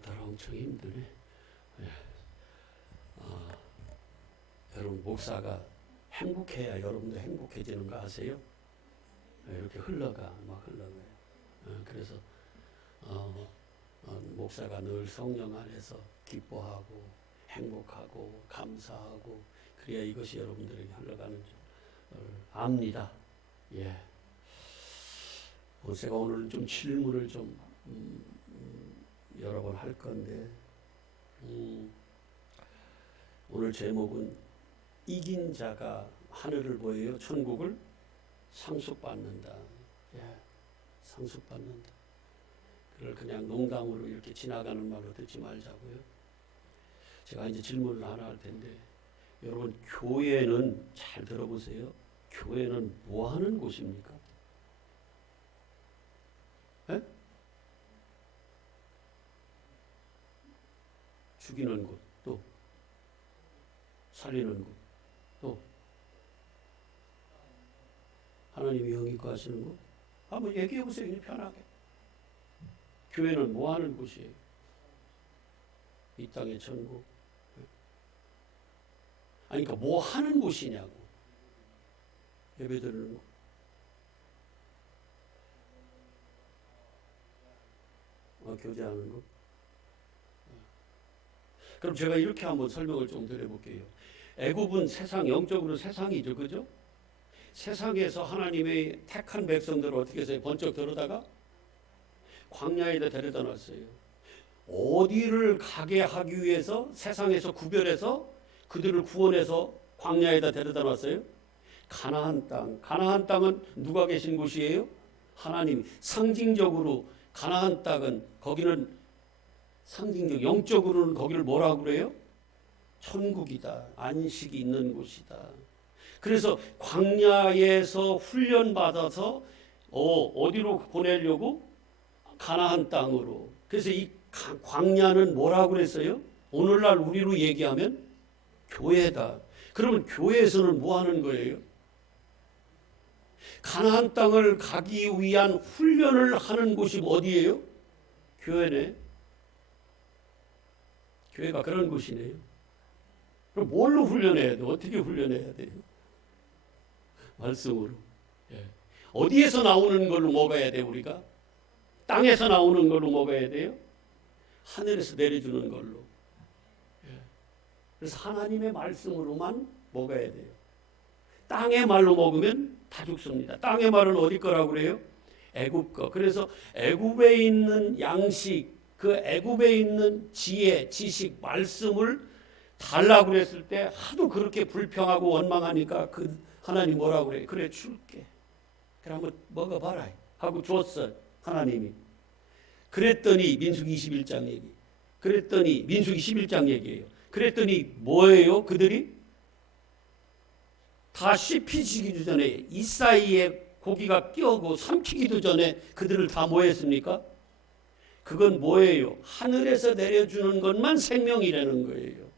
오늘따라 엄청 힘드네. 예. 여러분 목사가 행복해야 여러분도 행복해지는 거 아세요? 이렇게 흘러가 막 흘러가요. 그래서 목사가 늘 성령 안에서 기뻐하고 행복하고 감사하고 그래야 이것이 여러분들에게 흘러가는 줄 압니다. 예. 제가 오늘 좀 질문을 좀 여러 번 할 건데 오늘 제목은 이긴 자가 하늘을 보여요. 천국을 상속받는다. 예, 상속받는다. 그걸 그냥 농담으로 이렇게 지나가는 말로 듣지 말자고요. 제가 이제 질문을 하나 할 텐데 여러분 교회는 잘 들어보세요. 교회는 뭐 하는 곳입니까? 예? 죽이는 곳, 또 살리는 곳, 또 하나님이 영이고 하시는 곳. 한번 얘기해 보세요. 그냥 편하게. 교회는 뭐 하는 곳이에요? 이 땅의 천국. 아니 그러니까 뭐 하는 곳이냐고. 예배드리는 곳. 교제하는 곳. 그럼 제가 이렇게 한번 설명을 좀 드려볼게요. 애굽은 세상, 영적으로 세상이죠. 그죠? 세상에서 하나님의 택한 백성들을 어떻게 해서 번쩍 들어다가 광야에다 데려다 놨어요. 어디를 가게 하기 위해서 세상에서 구별해서 그들을 구원해서 광야에다 데려다 놨어요? 가나안 땅. 가나안 땅은 누가 계신 곳이에요? 하나님. 상징적으로 가나안 땅은 거기는 상징적 영적으로는 거기를 뭐라고 그래요? 천국이다. 안식이 있는 곳이다. 그래서 광야에서 훈련받아서 어디로 보내려고? 가나안 땅으로. 그래서 이 광야는 뭐라고 그랬어요? 오늘날 우리로 얘기하면 교회다. 그러면 교회에서는 뭐 하는 거예요? 가나안 땅을 가기 위한 훈련을 하는 곳이 어디예요? 교회네. 교회가 그런 곳이네요. 그럼 뭘로 훈련해야 돼? 어떻게 훈련해야 돼요? 말씀으로. 예. 어디에서 나오는 걸로 먹어야 돼 우리가? 땅에서 나오는 걸로 먹어야 돼요? 하늘에서 내려주는 걸로. 예. 그래서 하나님의 말씀으로만 먹어야 돼요. 땅의 말로 먹으면 다 죽습니다. 땅의 말은 어디 거라고 그래요? 애굽 거. 그래서 애굽에 있는 양식, 그 애굽에 있는 지혜, 지식, 말씀을 달라고 그랬을 때 하도 그렇게 불평하고 원망하니까 그 하나님 뭐라고 그래? 그래 줄게. 그래 한번 먹어봐라 하고 줬어 하나님이. 그랬더니 민수기 21장 얘기. 그랬더니 민수기 11장 얘기예요. 그랬더니 뭐예요? 그들이 다 씹히시기도 전에 이 사이에 고기가 끼어고 삼키기도 전에 그들을 다 뭐 했습니까? 그건 뭐예요? 하늘에서 내려주는 것만 생명이라는 거예요.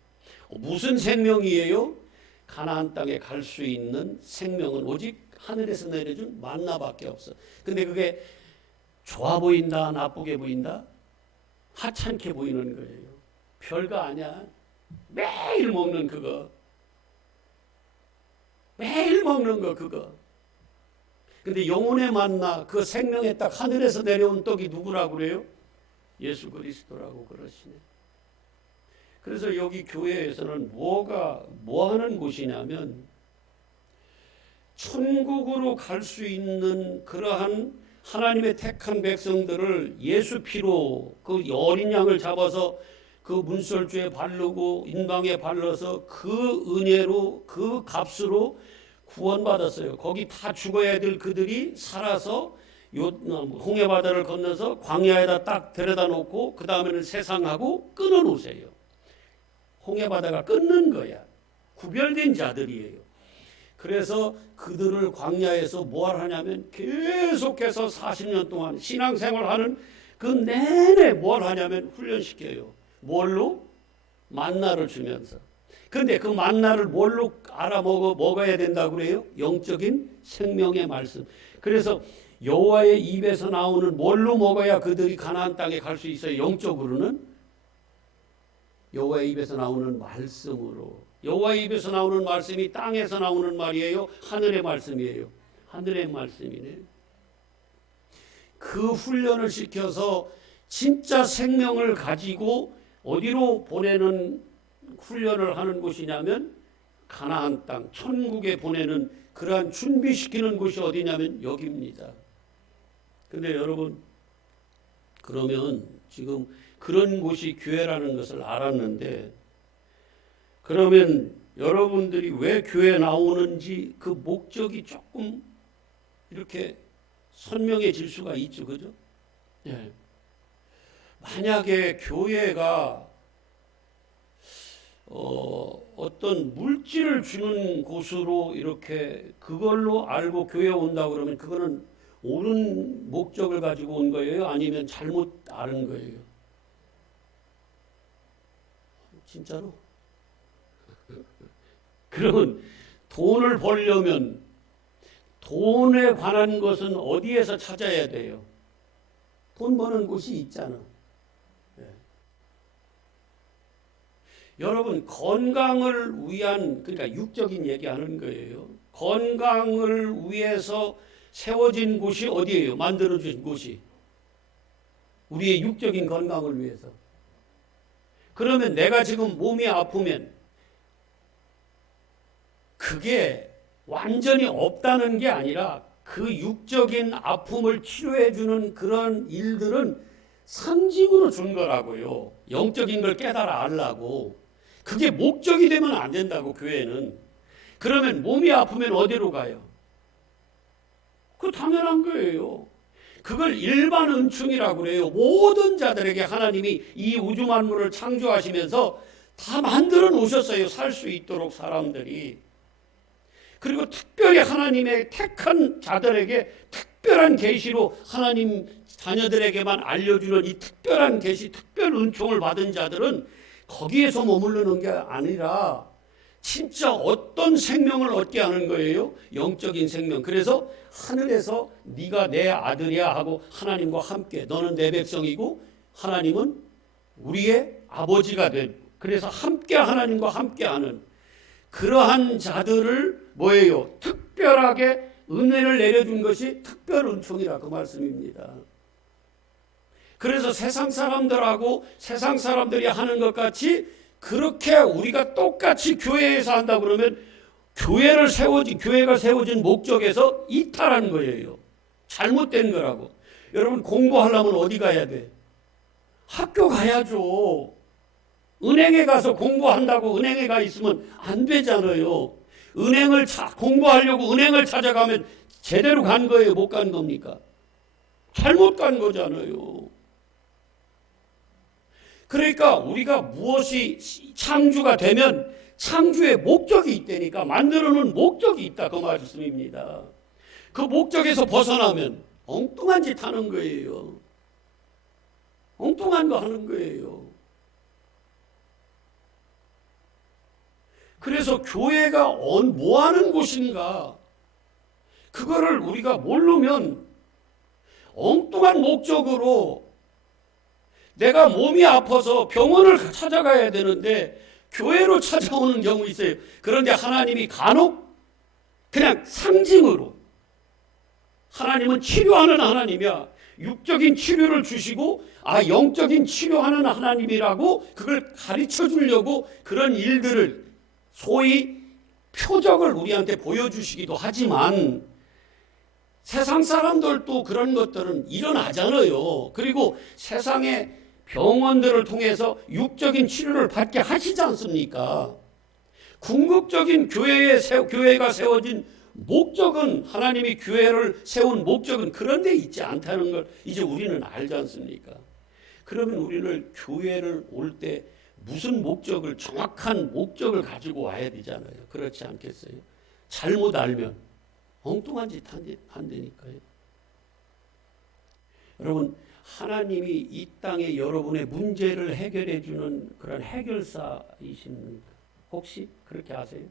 무슨 생명이에요? 가나안 땅에 갈 수 있는 생명은 오직 하늘에서 내려준 만나밖에 없어. 근데 그게 좋아 보인다, 나쁘게 보인다? 하찮게 보이는 거예요. 별거 아니야. 매일 먹는 그거. 매일 먹는 거 그거. 근데 영혼의 만나, 그 생명의 딱 하늘에서 내려온 떡이 누구라고 그래요? 예수 그리스도라고 그러시네. 그래서 여기 교회에서는 뭐 하는 곳이냐면 천국으로 갈 수 있는 그러한 하나님의 택한 백성들을 예수 피로 그 어린 양을 잡아서 그 문설주에 바르고 인방에 발라서 그 은혜로 그 값으로 구원받았어요. 거기 다 죽어야 될 그들이 살아서 홍해 바다를 건너서 광야에다 딱 데려다 놓고 그 다음에는 세상하고 끊어 놓으세요. 홍해 바다가 끊는 거야. 구별된 자들이에요. 그래서 그들을 광야에서 뭘 하냐면 계속해서 40년 동안 신앙생활하는 그 내내 뭘 하냐면 훈련시켜요. 뭘로? 만나를 주면서. 그런데 그 만나를 뭘로 먹어야 된다고 그래요? 영적인 생명의 말씀. 그래서 여호와의 입에서 나오는 뭘로 먹어야 그들이 가나안 땅에 갈 수 있어요? 영적으로는 여호와의 입에서 나오는 말씀으로. 여호와의 입에서 나오는 말씀이 땅에서 나오는 말이에요? 하늘의 말씀이에요? 하늘의 말씀이네. 그 훈련을 시켜서 진짜 생명을 가지고 어디로 보내는 훈련을 하는 곳이냐면 가나안 땅, 천국에 보내는 그러한 준비시키는 곳이 어디냐면 여기입니다. 근데 여러분, 그러면 지금 그런 곳이 교회라는 것을 알았는데, 그러면 여러분들이 왜 교회에 나오는지 그 목적이 조금 이렇게 선명해질 수가 있죠. 그죠? 예. 만약에 교회가 어떤 물질을 주는 곳으로 이렇게 그걸로 알고 교회에 온다고 그러면 그거는 옳은 목적을 가지고 온 거예요? 아니면 잘못 아는 거예요? 진짜로? 그러면 돈을 벌려면 돈에 관한 것은 어디에서 찾아야 돼요? 돈 버는 곳이 있잖아. 네. 여러분, 건강을 위한, 그러니까 육적인 얘기하는 거예요. 건강을 위해서 세워진 곳이 어디예요? 만들어진 곳이. 우리의 육적인 건강을 위해서. 그러면 내가 지금 몸이 아프면 그게 완전히 없다는 게 아니라 그 육적인 아픔을 치료해주는 그런 일들은 상징으로 준 거라고요. 영적인 걸 깨달아 알라고. 그게 목적이 되면 안 된다고, 교회는. 그러면 몸이 아프면 어디로 가요? 그거 당연한 거예요. 그걸 일반 은총이라고 그래요. 모든 자들에게 하나님이 이 우주 만물을 창조하시면서 다 만들어 놓으셨어요. 살 수 있도록 사람들이. 그리고 특별히 하나님의 택한 자들에게 특별한 계시로 하나님 자녀들에게만 알려주는 이 특별한 계시, 특별 은총을 받은 자들은 거기에서 머무르는 게 아니라 진짜 어떤 생명을 얻게 하는 거예요? 영적인 생명. 그래서 하늘에서 네가 내 아들이야 하고 하나님과 함께, 너는 내 백성이고 하나님은 우리의 아버지가 된, 그래서 함께 하나님과 함께하는 그러한 자들을 뭐예요? 특별하게 은혜를 내려준 것이 특별 은총이라 그 말씀입니다. 그래서 세상 사람들하고 세상 사람들이 하는 것 같이 그렇게 우리가 똑같이 교회에서 한다 그러면 교회가 세워진 목적에서 이탈한 거예요. 잘못된 거라고. 여러분, 공부하려면 어디 가야 돼? 학교 가야죠. 은행에 가서 공부한다고 은행에 가 있으면 안 되잖아요. 공부하려고 은행을 찾아가면 제대로 간 거예요? 못 간 겁니까? 잘못 간 거잖아요. 그러니까 우리가 무엇이 창조가 되면 창조의 목적이 있다니까, 만들어놓은 목적이 있다 그 말씀입니다. 그 목적에서 벗어나면 엉뚱한 짓 하는 거예요. 엉뚱한 거 하는 거예요. 그래서 교회가 뭐 하는 곳인가, 그거를 우리가 모르면 엉뚱한 목적으로 내가 몸이 아파서 병원을 찾아가야 되는데 교회로 찾아오는 경우 있어요. 그런데 하나님이 간혹 그냥 상징으로, 하나님은 치료하는 하나님이야. 육적인 치료를 주시고 영적인 치료하는 하나님이라고 그걸 가르쳐 주려고 그런 일들을 소위 표적을 우리한테 보여주시기도 하지만 세상 사람들도 그런 것들은 일어나잖아요. 그리고 세상의 병원들을 통해서 육적인 치료를 받게 하시지 않습니까? 궁극적인 교회가 세워진 목적은, 하나님이 교회를 세운 목적은 그런 데 있지 않다는 걸 이제 우리는 알지 않습니까? 그러면 우리는 교회를 올 때 무슨 목적을, 정확한 목적을 가지고 와야 되잖아요. 그렇지 않겠어요? 잘못 알면 엉뚱한 짓 한다니까요. 여러분, 하나님이 이 땅에 여러분의 문제를 해결해 주는 그런 해결사이십니까? 혹시 그렇게 아세요?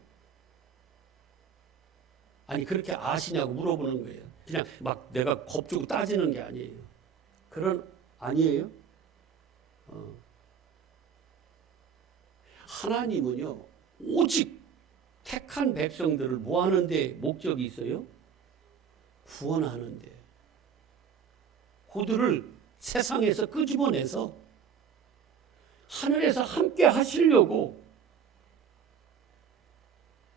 아니, 그렇게 아시냐고 물어보는 거예요. 그냥 막 내가 겁주고 따지는 게 아니에요. 아니에요? 하나님은요, 오직 택한 백성들을 뭐 하는데 목적이 있어요? 구원하는데. 그들을 세상에서 끄집어내서 하늘에서 함께 하시려고.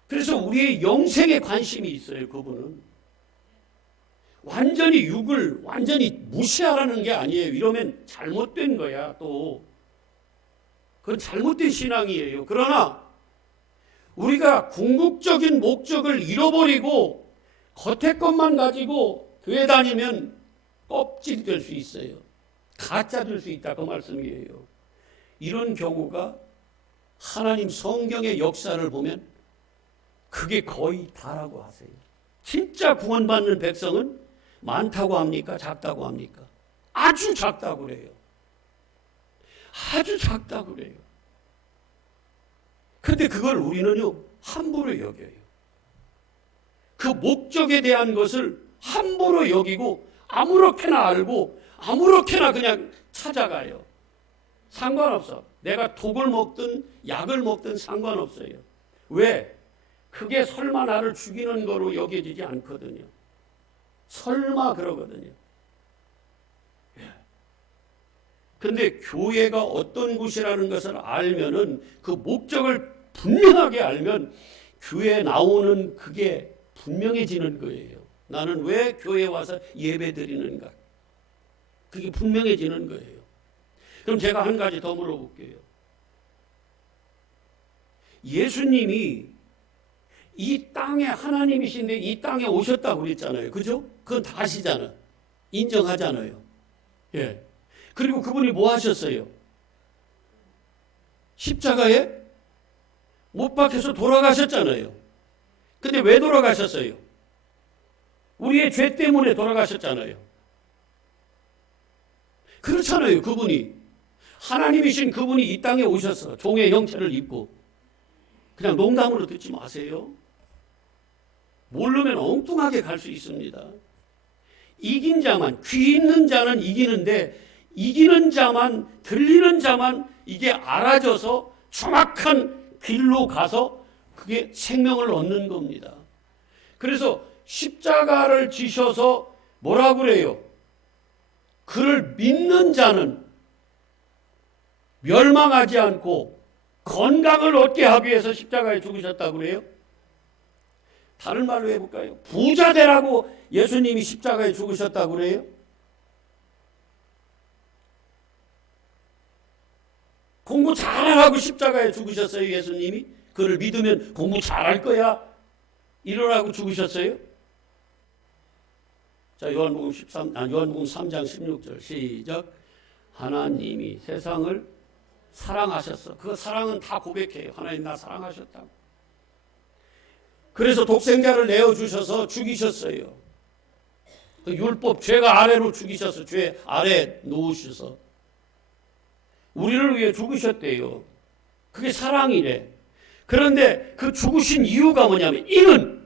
그래서 우리의 영생에 관심이 있어요, 그분은. 완전히 육을 완전히 무시하라는 게 아니에요. 이러면 잘못된 거야, 또. 그건 잘못된 신앙이에요. 그러나 우리가 궁극적인 목적을 잃어버리고 겉의 것만 가지고 교회 다니면 껍질 될 수 있어요. 가짜 될 수 있다, 그 말씀이에요. 이런 경우가 하나님 성경의 역사를 보면 그게 거의 다라고 하세요. 진짜 구원받는 백성은 많다고 합니까? 작다고 합니까? 아주 작다고 그래요. 아주 작다고 그래요. 그런데 그걸 우리는요, 함부로 여겨요. 그 목적에 대한 것을 함부로 여기고 아무렇게나 알고 아무렇게나 그냥 찾아가요. 상관없어. 내가 독을 먹든 약을 먹든 상관없어요. 왜? 그게 설마 나를 죽이는 거로 여겨지지 않거든요. 설마 그러거든요. 그런데 교회가 어떤 곳이라는 것을 알면은, 그 목적을 분명하게 알면 교회에 나오는 그게 분명해지는 거예요. 나는 왜 교회에 와서 예배 드리는가? 그게 분명해지는 거예요. 그럼 제가 한 가지 더 물어볼게요. 예수님이 이 땅에 하나님이신데 이 땅에 오셨다고 그랬잖아요. 그죠? 그건 다 아시잖아요. 인정하잖아요. 예. 그리고 그분이 뭐 하셨어요? 십자가에 못 박혀서 돌아가셨잖아요. 근데 왜 돌아가셨어요? 우리의 죄 때문에 돌아가셨잖아요. 그렇잖아요. 그분이 하나님이신 그분이 이 땅에 오셔서 종의 형체를 입고. 그냥 농담으로 듣지 마세요. 모르면 엉뚱하게 갈 수 있습니다. 이긴 자만, 귀 있는 자는 이기는데 이기는 자만, 들리는 자만 이게 알아져서 정확한 길로 가서 그게 생명을 얻는 겁니다. 그래서 십자가를 지셔서 뭐라고 그래요? 그를 믿는 자는 멸망하지 않고 건강을 얻게 하기 위해서 십자가에 죽으셨다고 그래요? 다른 말로 해볼까요? 부자 되라고 예수님이 십자가에 죽으셨다고 그래요? 공부 잘하라고 십자가에 죽으셨어요, 예수님이? 그를 믿으면 공부 잘할 거야? 이러라고 죽으셨어요? 자, 요한복음 3장 16절 시작. 하나님이 세상을 사랑하셨어. 그 사랑은 다 고백해요. 하나님 나 사랑하셨다고. 그래서 독생자를 내어주셔서 죽이셨어요. 그 율법, 죄가 아래로 죽이셔서 죄 아래 놓으셔서 우리를 위해 죽으셨대요. 그게 사랑이래. 그런데 그 죽으신 이유가 뭐냐면, 이는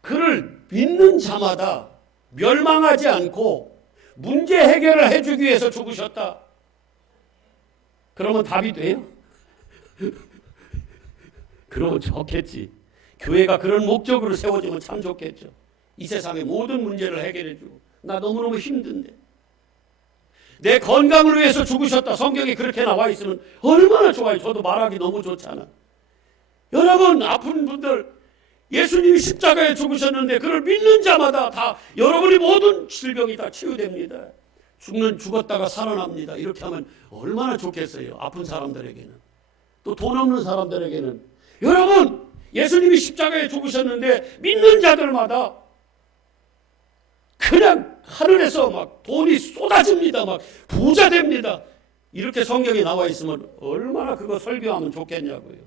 그를 믿는 자마다 멸망하지 않고 문제 해결을 해주기 위해서 죽으셨다. 그러면 답이 돼요? 그러면 좋겠지. 교회가 그런 목적으로 세워지면 참 좋겠죠. 이 세상의 모든 문제를 해결해주고. 나 너무너무 힘든데. 내 건강을 위해서 죽으셨다. 성경에 그렇게 나와 있으면 얼마나 좋아요. 저도 말하기 너무 좋잖아. 여러분, 아픈 분들, 예수님이 십자가에 죽으셨는데 그를 믿는 자마다 다 여러분이 모든 질병이 다 치유됩니다. 죽었다가 살아납니다. 이렇게 하면 얼마나 좋겠어요. 아픈 사람들에게는. 또 돈 없는 사람들에게는. 여러분, 예수님이 십자가에 죽으셨는데 믿는 자들마다 그냥 하늘에서 막 돈이 쏟아집니다. 막 부자 됩니다. 이렇게 성경에 나와 있으면 얼마나 그거 설교하면 좋겠냐고요.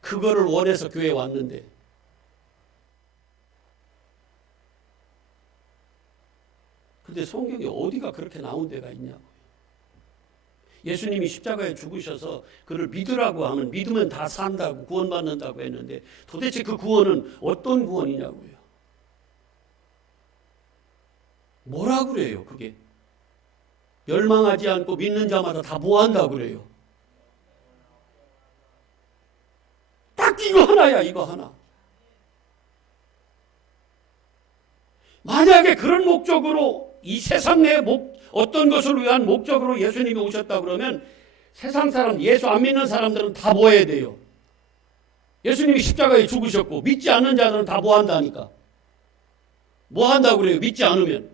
그거를 원해서 교회에 왔는데. 근데 성경에 어디가 그렇게 나온 데가 있냐고요. 예수님이 십자가에 죽으셔서 그를 믿으라고 하면 믿으면 다 산다고 구원받는다고 했는데 도대체 그 구원은 어떤 구원이냐고요. 뭐라고 그래요 그게? 멸망하지 않고 믿는 자마다 다 뭐 한다고 그래요? 이거 하나야, 이거 하나. 만약에 그런 목적으로 이 세상 내 어떤 것을 위한 목적으로 예수님이 오셨다 그러면 세상 사람, 예수 안 믿는 사람들은 다 뭐 해야 돼요? 예수님이 십자가에 죽으셨고 믿지 않는 자들은 다 뭐 한다니까? 뭐 한다고 그래요? 믿지 않으면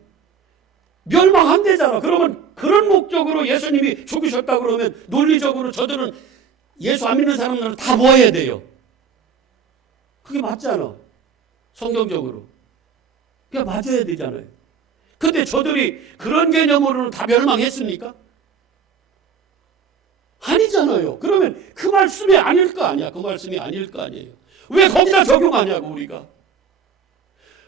멸망한대잖아. 그러면 그런 목적으로 예수님이 죽으셨다 그러면 논리적으로 저들은 예수 안 믿는 사람들은 다 뭐 해야 돼요? 그게 맞잖아. 성경적으로. 그게 맞아야 되잖아요. 근데 저들이 그런 개념으로는 다 멸망했습니까? 아니잖아요. 그러면 그 말씀이 아닐 거 아니야. 그 말씀이 아닐 거 아니에요. 왜 거기다 적용하냐고 우리가.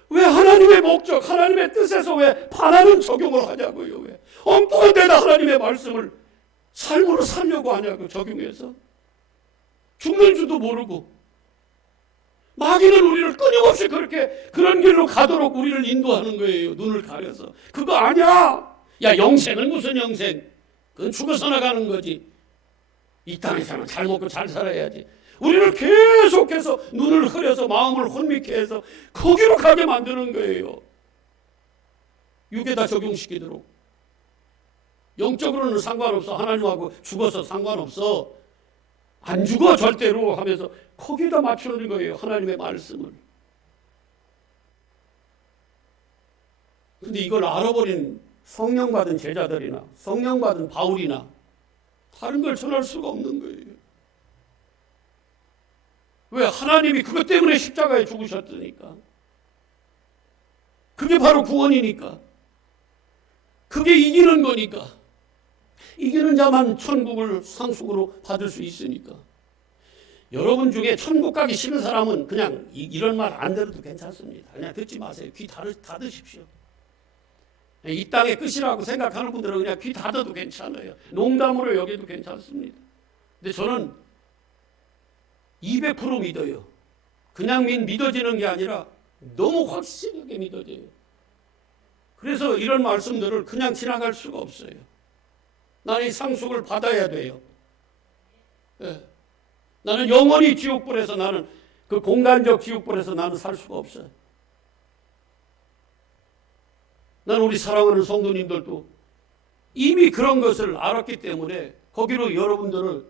왜 하나님의 목적, 하나님의 뜻에서 왜 반하는 적용을 하냐고요. 왜 엉뚱한 데다 하나님의 말씀을 삶으로 살려고 하냐고 적용해서. 죽는 줄도 모르고 마귀는 우리를 끊임없이 그렇게 그런 길로 가도록 우리를 인도하는 거예요. 눈을 가려서. 그거 아니야. 야, 영생은 무슨 영생? 그건 죽어서 나가는 거지. 이 땅에서는 잘 먹고 잘 살아야지. 우리를 계속해서 눈을 흐려서 마음을 혼미케 해서 거기로 가게 만드는 거예요. 육에다 적용시키도록. 영적으로는 상관없어. 하나님하고 죽어서 상관없어. 안 죽어 절대로 하면서 거기다 맞추는 거예요. 하나님의 말씀을. 근데 이걸 알아버린 성령 받은 제자들이나 성령 받은 바울이나 다른 걸 전할 수가 없는 거예요. 왜? 하나님이 그것 때문에 십자가에 죽으셨으니까. 그게 바로 구원이니까. 그게 이기는 거니까. 이기는 자만 천국을 상속으로 받을 수 있으니까. 여러분 중에 천국 가기 싫은 사람은 그냥 이런 말 안 들어도 괜찮습니다. 그냥 듣지 마세요. 귀 닫으십시오. 이 땅의 끝이라고 생각하는 분들은 그냥 귀 닫아도 괜찮아요. 농담으로 여기도 괜찮습니다. 근데 저는 200% 믿어요. 그냥 믿어지는 게 아니라 너무 확실하게 믿어져요. 그래서 이런 말씀들을 그냥 지나갈 수가 없어요. 나는 이 상속을 받아야 돼요. 네. 나는 영원히 지옥불에서 나는 그 공간적 지옥불에서 나는 살 수가 없어요. 나는 우리 사랑하는 성도님들도 이미 그런 것을 알았기 때문에 거기로 여러분들을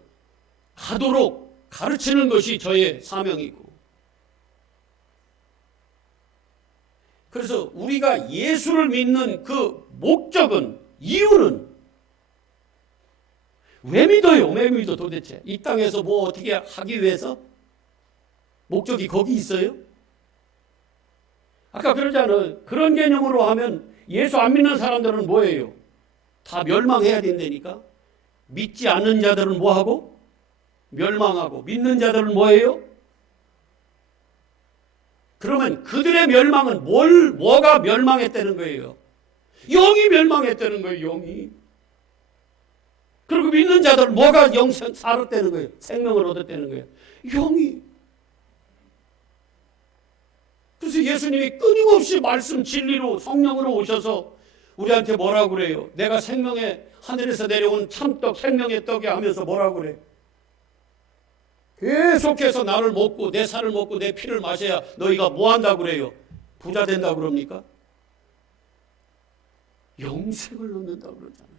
가도록 가르치는 것이 저의 사명이고, 그래서 우리가 예수를 믿는 그 목적은, 이유는 왜 믿어요? 왜 믿어 도대체? 이 땅에서 뭐 어떻게 하기 위해서? 목적이 거기 있어요? 아까 그러잖아요. 그런 개념으로 하면 예수 안 믿는 사람들은 뭐예요? 다 멸망해야 된다니까. 믿지 않는 자들은 뭐하고? 멸망하고. 믿는 자들은 뭐예요? 그러면 그들의 멸망은 뭐가 멸망했다는 거예요? 영이 멸망했다는 거예요. 영이. 그리고 믿는 자들은 뭐가 영생 살았다는 거예요? 생명을 얻었다는 거예요. 영이. 그래서 예수님이 끊임없이 말씀 진리로 성령으로 오셔서 우리한테 뭐라고 그래요? 내가 생명의 하늘에서 내려온 참떡 생명의 떡이 하면서 뭐라고 그래요? 계속해서 나를 먹고 내 살을 먹고 내 피를 마셔야 너희가 뭐 한다고 그래요? 부자 된다고 그럽니까? 영생을 얻는다고 그러잖아요.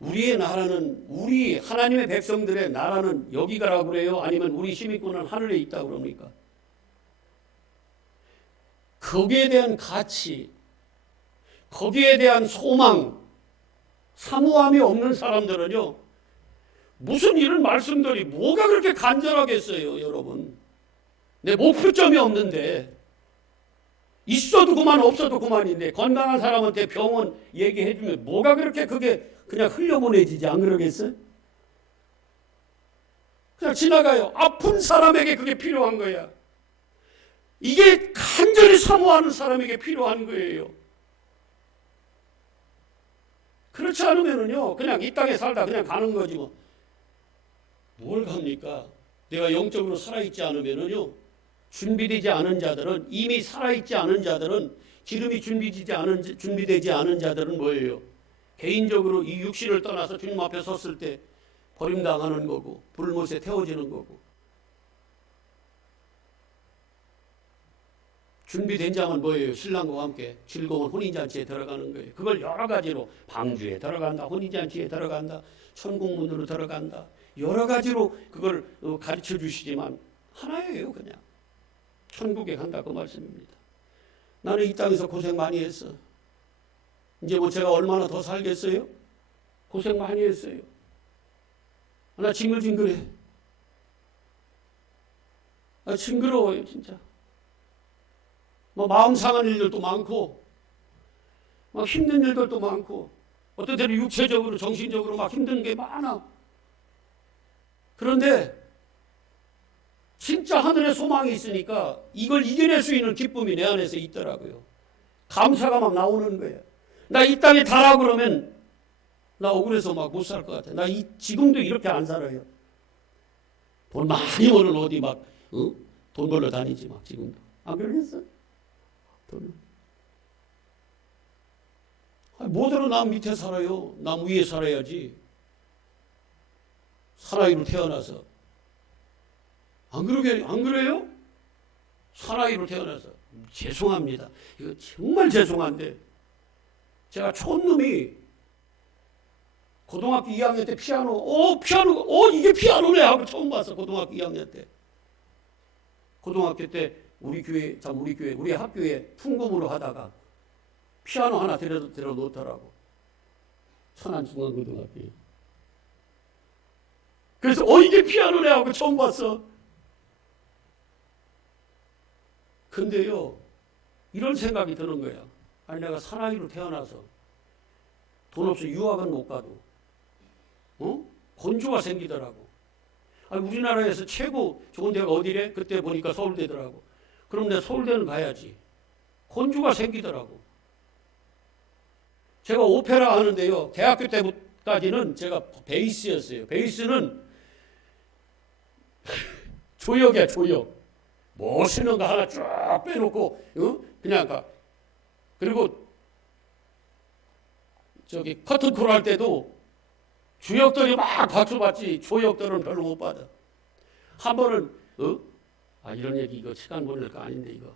우리의 나라는, 우리 하나님의 백성들의 나라는 여기가라고 그래요? 아니면 우리 시민권은 하늘에 있다고 그럽니까? 거기에 대한 가치, 거기에 대한 소망, 사모함이 없는 사람들은요, 무슨 이런 말씀들이 뭐가 그렇게 간절하겠어요, 여러분. 내 목표점이 없는데, 있어도 그만 없어도 그만인데, 건강한 사람한테 병원 얘기해주면 뭐가 그렇게 그게 그냥 흘려보내지지 안 그러겠어요? 그냥 지나가요. 아픈 사람에게 그게 필요한 거야. 이게 간절히 사모하는 사람에게 필요한 거예요. 그렇지 않으면은요, 그냥 이 땅에 살다 그냥 가는 거지 뭐. 뭘 갑니까? 내가 영적으로 살아있지 않으면은요, 준비되지 않은 자들은, 이미 살아있지 않은 자들은, 기름이 준비되지 않은 자들은 뭐예요? 개인적으로 이 육신을 떠나서 주님 앞에 섰을 때 버림당하는 거고, 불못에 태워지는 거고, 준비된 장은 뭐예요? 신랑과 함께 즐거운 혼인잔치에 들어가는 거예요. 그걸 여러 가지로 방주에 들어간다, 혼인잔치에 들어간다, 천국문으로 들어간다, 여러 가지로 그걸 가르쳐 주시지만 하나예요. 그냥 천국에 간다 그 말씀입니다. 나는 이 땅에서 고생 많이 했어. 이제 뭐 제가 얼마나 더 살겠어요? 고생 많이 했어요. 나 징글징글해. 나 징그러워요 진짜. 뭐 마음 상한 일들도 많고 막 힘든 일들도 많고 어떤 때는 육체적으로 정신적으로 막 힘든 게 많아. 그런데 진짜 하늘에 소망이 있으니까 이걸 이겨낼 수 있는 기쁨이 내 안에서 있더라고요. 감사가 막 나오는 거예요. 나 이 땅에 달아 그러면 나 억울해서 막 못 살 것 같아. 나 지금도 이렇게 안 살아요. 돈 많이 버는 어디 막 돈 벌러 다니지 막 지금도. 안 그러겠어? 뭐대로 남 밑에 살아요. 남 위에 살아야지. 사나이로 태어나서. 안 그래요? 사나이로 태어나서. 죄송합니다. 이거 정말 죄송한데 제가 촌놈이 고등학교 2학년 때 피아노 이게 피아노네 하고 처음 봤어. 고등학교 2학년 때. 고등학교 때 우리 학교에 풍금으로 하다가 피아노 하나 들여 놓더라고. 천안중앙고등학교에. 그래서 이게 피아노네 하고 처음 봤어. 근데요, 이런 생각이 드는 거야. 아니 내가 사나이로 태어나서 돈 없이 유학은 못 가도 건주가 생기더라고. 아니 우리나라에서 최고 좋은 데가 어디래? 그때 보니까 서울대더라고. 그럼 내가 서울대는 가야지. 건주가 생기더라고. 제가 오페라 하는데요. 대학교 때까지는 제가 베이스였어요. 베이스는 조역이야, 조역. 멋있는 거 하나 쫙 빼놓고, 그냥 가. 그리고 저기 커튼콜 할 때도 주역들이 막 박수 받지 조역들은 별로 못 받아. 한 번은 이런 얘기 이거 시간 보낼 거 아닌데 이거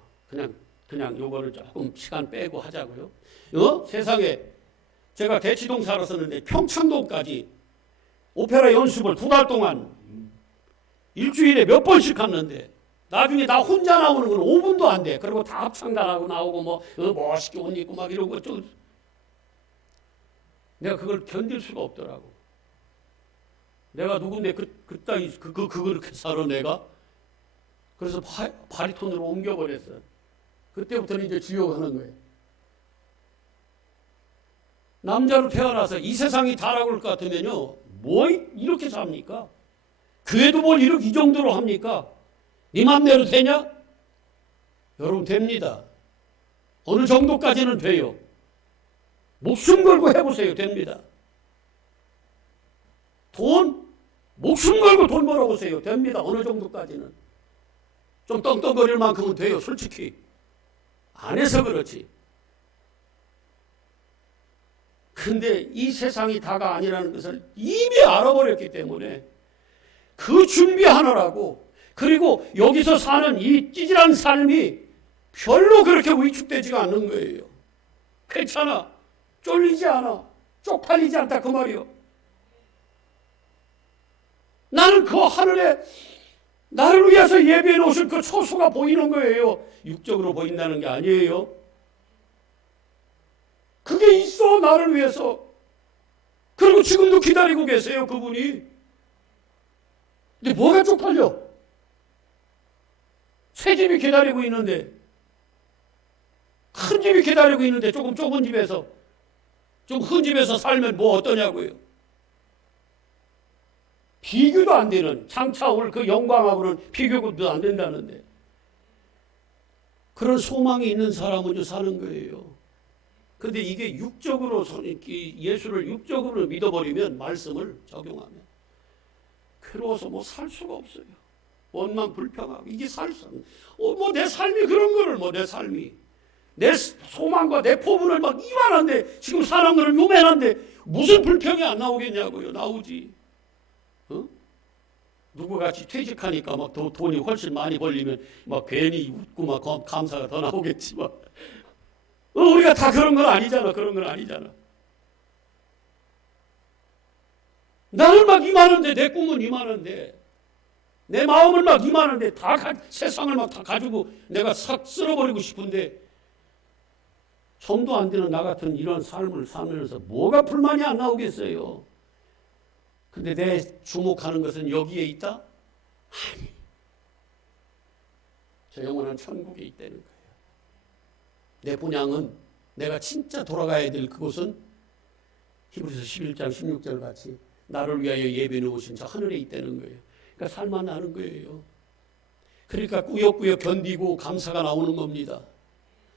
그냥 요거를 조금 시간 빼고 하자고요. 세상에 제가 대치동 살았었는데 평창동까지 오페라 연습을 2달 동안 일주일에 몇 번씩 갔는데 나중에 나 혼자 나오는 건 5분도 안 돼. 그리고 다 합창단하고 나오고 뭐 멋있게 옷 입고 막 이런 거 좀 내가 그걸 견딜 수가 없더라고. 내가 누군데 그렇게 살아 내가. 그래서 바리톤으로 옮겨버렸어. 그때부터는 이제 주역하는 거예요. 남자로 태어나서 이 세상이 다라고 할 것 같으면요, 뭐 이렇게 삽니까? 교회도 뭘 이렇게 이 정도로 합니까? 네 맘대로 되냐? 여러분 됩니다. 어느 정도까지는 돼요. 목숨 걸고 해보세요. 됩니다. 목숨 걸고 돈 벌어보세요. 됩니다. 어느 정도까지는. 좀 떵떵거릴 만큼은 돼요. 솔직히. 안 해서 그렇지. 근데 이 세상이 다가 아니라는 것을 이미 알아버렸기 때문에 그 준비하느라고, 그리고 여기서 사는 이 찌질한 삶이 별로 그렇게 위축되지가 않는 거예요. 괜찮아. 쫄리지 않아. 쪽팔리지 않다 그 말이요. 나는 그 하늘에 나를 위해서 예비해 놓으신 그 초수가 보이는 거예요. 육적으로 보인다는 게 아니에요. 그게 있어 나를 위해서. 그리고 지금도 기다리고 계세요 그분이. 근데 뭐가 쪽팔려? 새 집이 기다리고 있는데, 큰 집이 기다리고 있는데 조금 좁은 집에서, 좀 큰 집에서 살면 뭐 어떠냐고요. 비교도 안 되는, 장차 올 그 영광하고는 비교도 안 된다는데, 그런 소망이 있는 사람은 사는 거예요. 근데 이게 육적으로, 예수를 육적으로 믿어버리면, 말씀을 적용하면 괴로워서 뭐 살 수가 없어요. 원망 불평하고 이게 뭐 내 삶이 그런 거를 내 삶이 내 소망과 내 포문을 막 이만한데 지금 사람들은 요만한데 무슨 불평이 안 나오겠냐고요. 나오지. 누구같이 퇴직하니까 막 돈이 훨씬 많이 벌리면 막 괜히 웃고 막 감사가 더 나오겠지 막. 우리가 다 그런 건 아니잖아. 그런 건 아니잖아. 나는 막 이만한데, 내 꿈은 이만한데, 내 마음은 막 이만한데, 세상을 막 다 가지고 내가 싹 쓸어버리고 싶은데, 점도 안 되는 나 같은 이런 삶을 살면서 뭐가 불만이 안 나오겠어요? 근데 내 주목하는 것은 여기에 있다? 아니. 저 영원한 천국에 있다는 거예요. 내 본향은 내가 진짜 돌아가야 될 그곳은 히브리서 11장 16절 같이 나를 위하여 예배해 놓으신 저 하늘에 있다는 거예요. 그러니까 살만 나는 거예요. 그러니까 꾸역꾸역 견디고 감사가 나오는 겁니다.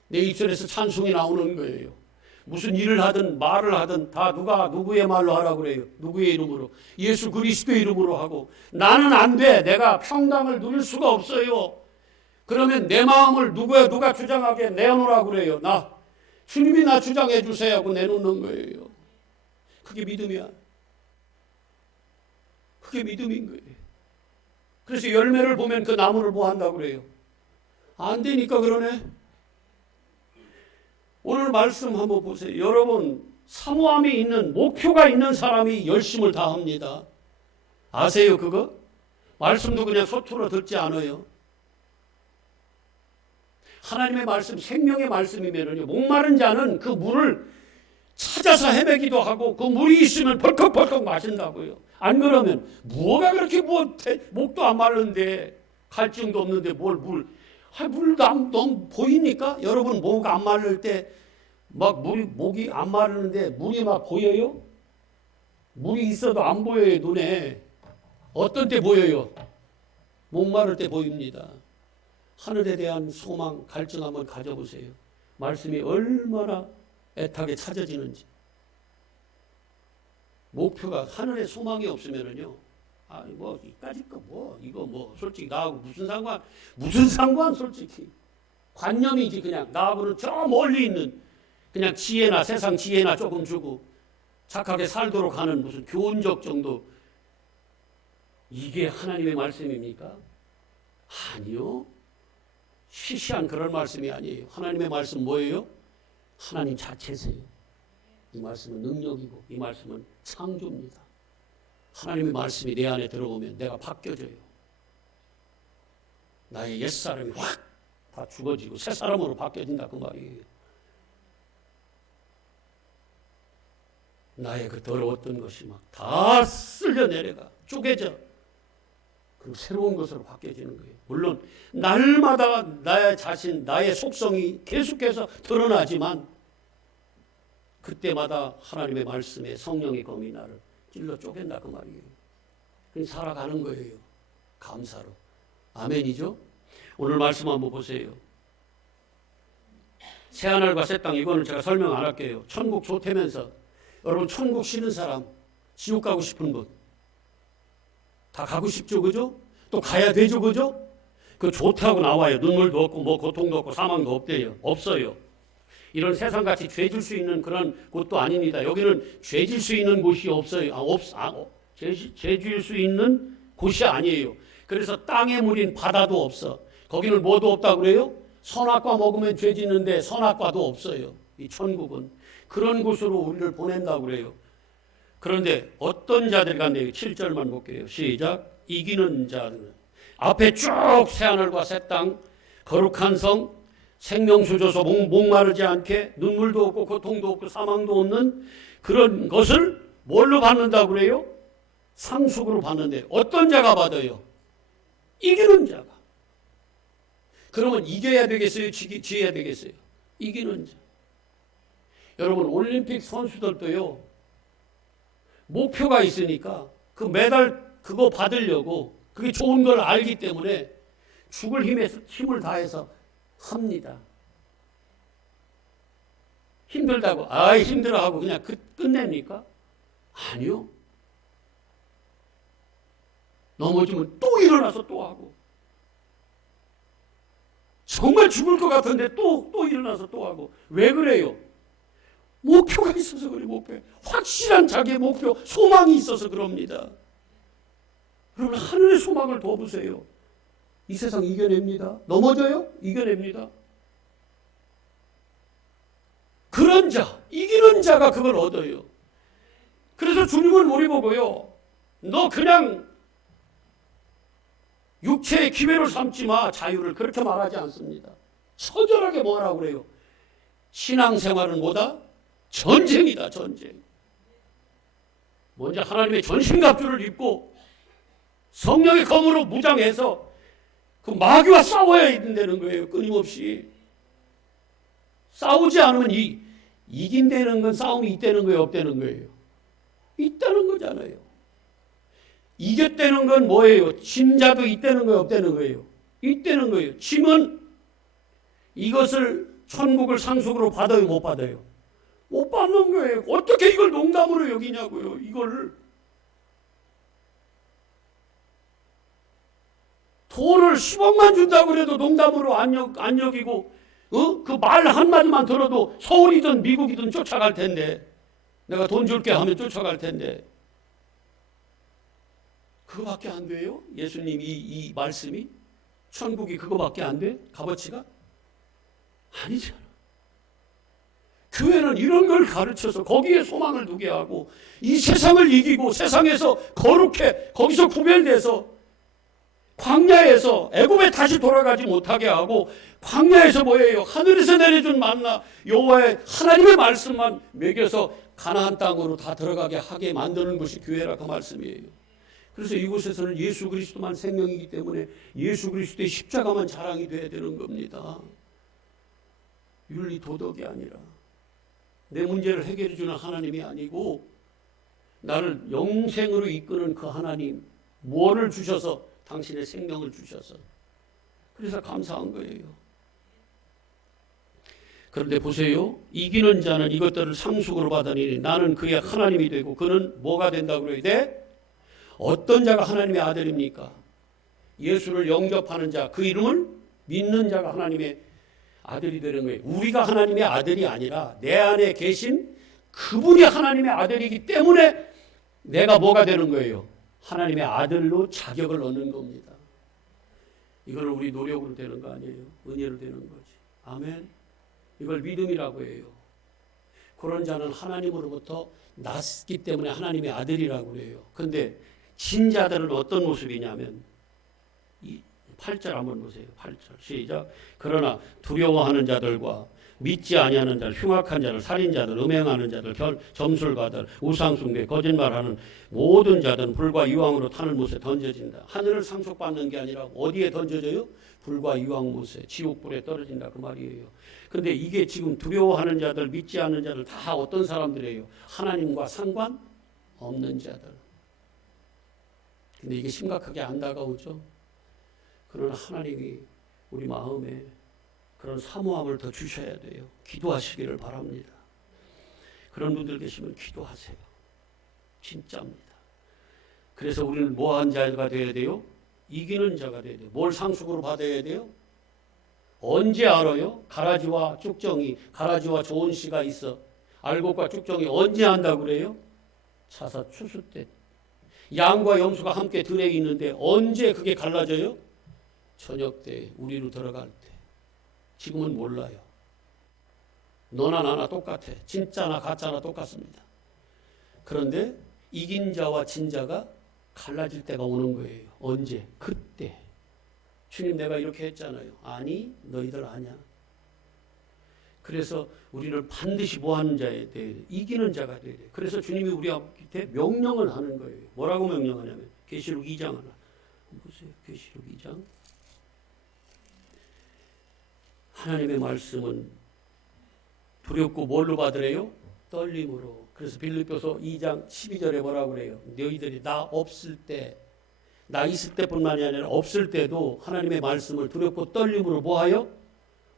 내 입술에서 찬송이 나오는 거예요. 무슨 일을 하든 말을 하든 다 누구의 말로 하라고 그래요. 누구의 이름으로? 예수 그리스도의 이름으로 하고. 나는 안 돼. 내가 평강을 누릴 수가 없어요. 그러면 내 마음을 누가 주장하게 내놓으라고 그래요. 주님이 나 주장해 주세요 하고 내놓는 거예요. 그게 믿음이야. 그게 믿음인 거예요. 그래서 열매를 보면 그 나무를 뭐 한다고 그래요? 안 되니까 그러네. 오늘 말씀 한번 보세요. 여러분, 사모함이 있는, 목표가 있는 사람이 열심을 다합니다. 아세요 그거? 말씀도 그냥 서투러 듣지 않아요. 하나님의 말씀, 생명의 말씀이면요, 목마른 자는 그 물을 찾아서 헤매기도 하고 그 물이 있으면 벌컥벌컥 마신다고요. 안 그러면 뭐가 그렇게 목도 안 마른데 갈증도 없는데 물 너무 보입니까? 여러분 목 안 마를 때 막 목이 안 마르는데 물이 막 보여요? 물이 있어도 안 보여요 눈에. 어떤 때 보여요? 목 마를 때 보입니다. 하늘에 대한 소망, 갈증 한번 가져보세요. 말씀이 얼마나 애타게 찾아지는지. 목표가 하늘에 소망이 없으면은요, 이까짓 거 이거 솔직히 나하고 무슨 상관 솔직히. 관념이지 그냥. 나하고는 저 멀리 있는 그냥 지혜나 세상 지혜나 조금 주고 착하게 살도록 하는 무슨 교훈적 정도. 이게 하나님의 말씀입니까? 아니요. 시시한 그런 말씀이 아니에요. 하나님의 말씀 뭐예요? 하나님 자체세요. 이 말씀은 능력이고 이 말씀은 창조입니다. 하나님의 말씀이 내 안에 들어오면 내가 바뀌어져요. 나의 옛사람이 확 다 죽어지고 새 사람으로 바뀌어진다 그 말이에요. 나의 그 더러웠던 것이 막 다 쓸려 내려가 쪼개져. 그리고 새로운 것으로 바뀌어지는 거예요. 물론 날마다 나의 자신, 나의 속성이 계속해서 드러나지만 그때마다 하나님의 말씀에 성령의 검이 나를 찔러 쪼갠다 그 말이에요. 그냥 살아가는 거예요. 감사로. 아멘이죠? 오늘 말씀 한번 보세요. 새하늘과 새 땅, 이거는 제가 설명 안 할게요. 천국 좋다면서. 여러분 천국 싫은 사람, 지옥 가고 싶은 분 다 가고 싶죠, 그죠? 또 가야 되죠, 그죠? 그 좋다고 나와요. 눈물도 없고 고통도 없고 사망도 없대요. 없어요. 이런 세상같이 죄질 수 있는 그런 곳도 아닙니다. 여기는 죄질 수 있는 곳이 없어요. 죄질 수 있는 곳이 아니에요. 그래서 땅에 물인 바다도 없어. 거기는 뭐도 없다고 그래요? 선악과 먹으면 죄 짓는데 선악과도 없어요. 이 천국은. 그런 곳으로 우리를 보낸다고 그래요. 그런데 어떤 자들이 간대요? 7절만 볼게요. 시작. 이기는 자는 앞에 쭉 새하늘과 새 땅, 거룩한 성, 생명수 줘서 목마르지 않게 눈물도 없고 고통도 없고 사망도 없는 그런 것을 뭘로 받는다고 그래요? 상속으로 받는데 어떤 자가 받아요? 이기는 자가. 그러면 이겨야 되겠어요? 지어야 되겠어요? 이기는 자. 여러분 올림픽 선수들도요, 목표가 있으니까 그 메달 그거 받으려고 그게 좋은 걸 알기 때문에 죽을 힘을 다해서 합니다. 힘들다고 힘들어하고 그냥 끝냅니까? 아니요. 넘어지면 또 일어나서 또 하고, 정말 죽을 것 같은데 또 일어나서 또 하고. 왜 그래요? 목표가 있어서 그래요. 목표. 확실한 자기의 목표, 소망이 있어서 그럽니다. 여러분 하늘의 소망을 더 보세요. 이 세상 이겨냅니다. 넘어져요? 이겨냅니다. 그런 자, 이기는 자가 그걸 얻어요. 그래서 주님은 우리 보고요. 너 그냥 육체의 기회를 삼지 마. 자유를 그렇게 말하지 않습니다. 처절하게 뭐라고 그래요? 신앙생활은 뭐다? 전쟁이다. 전쟁. 먼저 하나님의 전신갑주를 입고 성령의 검으로 무장해서 그 마귀와 싸워야 된다는 거예요. 끊임없이. 싸우지 않으면 이긴다는 건 싸움이 있다는 거예요? 없다는 거예요? 있다는 거잖아요. 이겼다는 건 뭐예요? 진 자도 있다는 거예요? 없다는 거예요? 있다는 거예요. 짐은 이것을 천국을 상속으로 받아요? 못 받아요? 못 받는 거예요. 어떻게 이걸 농담으로 여기냐고요. 이걸 돈을 10억만 준다고 그래도 농담으로 안 여기고 그 말 한마디만 들어도 서울이든 미국이든 쫓아갈 텐데, 내가 돈 줄게 하면 쫓아갈 텐데, 그거밖에 안 돼요? 예수님 이 말씀이? 천국이 그거밖에 안 돼? 값어치가? 아니잖아. 교회는 이런 걸 가르쳐서 거기에 소망을 두게 하고, 이 세상을 이기고 세상에서 거룩해 거기서 구별돼서 광야에서 애굽에 다시 돌아가지 못하게 하고, 광야에서 뭐예요? 하늘에서 내려준 만나 여호와의 하나님의 말씀만 먹여서 가나안 땅으로 다 들어가게 하게 만드는 것이 교회라 그 말씀이에요. 그래서 이곳에서는 예수 그리스도만 생명이기 때문에 예수 그리스도의 십자가만 자랑이 돼야 되는 겁니다. 윤리 도덕이 아니라, 내 문제를 해결해 주는 하나님이 아니고 나를 영생으로 이끄는 그 하나님, 무엇을 주셔서? 당신의 생명을 주셔서. 그래서 감사한 거예요. 그런데 보세요. 이기는 자는 이것들을 상속으로 받으니 나는 그의 하나님이 되고 그는 뭐가 된다고 그래야 돼? 어떤 자가 하나님의 아들입니까? 예수를 영접하는 자, 그 이름을 믿는 자가 하나님의 아들이 되는 거예요. 우리가 하나님의 아들이 아니라 내 안에 계신 그분이 하나님의 아들이기 때문에 내가 뭐가 되는 거예요? 하나님의 아들로 자격을 얻는 겁니다. 이걸 우리 노력으로 되는 거 아니에요. 은혜로 되는 거지. 아멘. 이걸 믿음이라고 해요. 그런 자는 하나님으로부터 났기 때문에 하나님의 아들이라고 해요. 그런데 진자들은 어떤 모습이냐면, 이 8절 한번 보세요. 8절 시작. 그러나 두려워하는 자들과 믿지 아니하는 자들, 흉악한 자들, 살인자들, 음행하는 자들, 점술가들, 우상숭배, 거짓말하는 모든 자들은 불과 유황으로 타는 못에 던져진다. 하늘을 상속받는 게 아니라 어디에 던져져요? 불과 유황 못에, 지옥불에 떨어진다 그 말이에요. 그런데 이게 지금 두려워하는 자들, 믿지 않는 자들 다 어떤 사람들이에요? 하나님과 상관 없는 자들. 근데 이게 심각하게 안 다가오죠. 그러나 하나님이 우리 마음에 그런 사모함을 더 주셔야 돼요. 기도하시기를 바랍니다. 그런 분들 계시면 기도하세요. 진짜입니다. 그래서 우리는 뭐한 자가 되어야 돼요? 이기는 자가 되어야 돼요. 뭘 상속으로 받아야 돼요? 언제 알아요? 가라지와 쭉정이, 가라지와 좋은 씨가 있어. 알곡과 쭉정이 언제 한다고 그래요? 차사 추수 때. 양과 염소가 함께 들에 있는데 언제 그게 갈라져요? 저녁 때, 우리로 들어갈 때. 지금은 몰라요. 너나 나나 똑같아. 진짜나 가짜나 똑같습니다. 그런데 이긴 자와 진 자가 갈라질 때가 오는 거예요. 언제? 그때. 주님 내가 이렇게 했잖아요. 아니 너희들 아니야. 그래서 우리는 반드시 뭐하는 자에 대해 이기는 자가 돼야 돼요. 그래서 주님이 우리한테 명령을 하는 거예요. 뭐라고 명령하냐면 계시록 2장 하나 보세요. 계시록 2장. 하나님의 말씀은 두렵고 뭘로 받으래요? 떨림으로. 그래서 빌립보서 2장 12절에 뭐라고 그래요? 너희들이 나 없을 때, 나 있을 때뿐만이 아니라 없을 때도 하나님의 말씀을 두렵고 떨림으로 뭐하여?